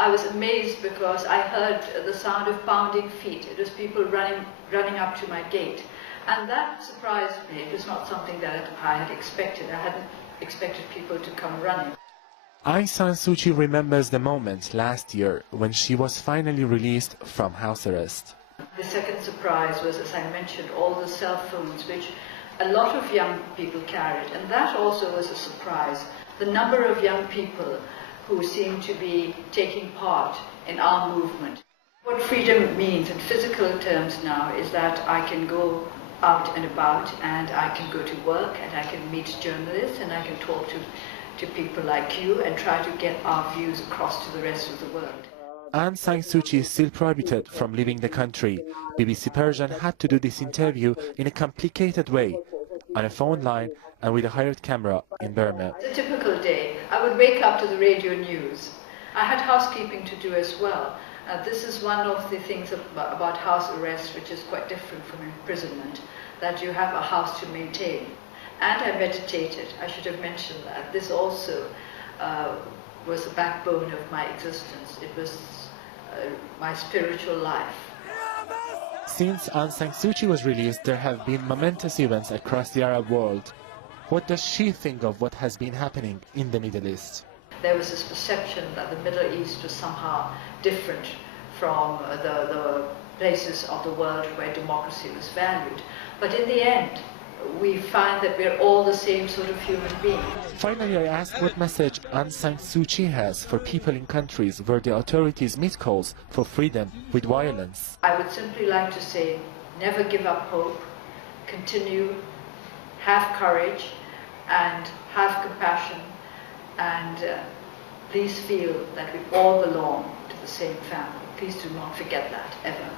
I was amazed because I heard the sound of pounding feet. It was people running up to my gate. And that surprised me. It was not something that I had expected. I hadn't expected people to come running. Aung San Suu Kyi remembers the moment last year when she was finally released from house arrest. The second surprise was, as I mentioned, all the cell phones which a lot of young people carried. And that also was a surprise. The number of young people who seem to be taking part in our movement. What freedom means in physical terms now is that I can go out and about, and I can go to work, and I can meet journalists, and I can talk to people like you and try to get our views across to the rest of the world. Aung San Suu Kyi is still prohibited from leaving the country. BBC Persian had to do this interview in a complicated way, on a phone line and with a hired camera in Burma. It's a typical day. I would wake up to the radio news. I had housekeeping to do as well. This is one of the things about house arrest which is quite different from imprisonment, that you have a house to maintain. And I meditated. I should have mentioned that. This also was the backbone of my existence. It was my spiritual life. Since Aung San Suu Kyi was released, there have been momentous events across the Arab world. What does she think of what has been happening in the Middle East? There was this perception that the Middle East was somehow different from the places of the world where democracy was valued. But in the end, we find that we're all the same sort of human being. Finally, I asked what message Aung San Suu Kyi has for people in countries where the authorities meet calls for freedom with violence. I would simply like to say, never give up hope, continue, have courage, and have compassion, and please feel that we all belong to the same family. Please do not forget that, ever.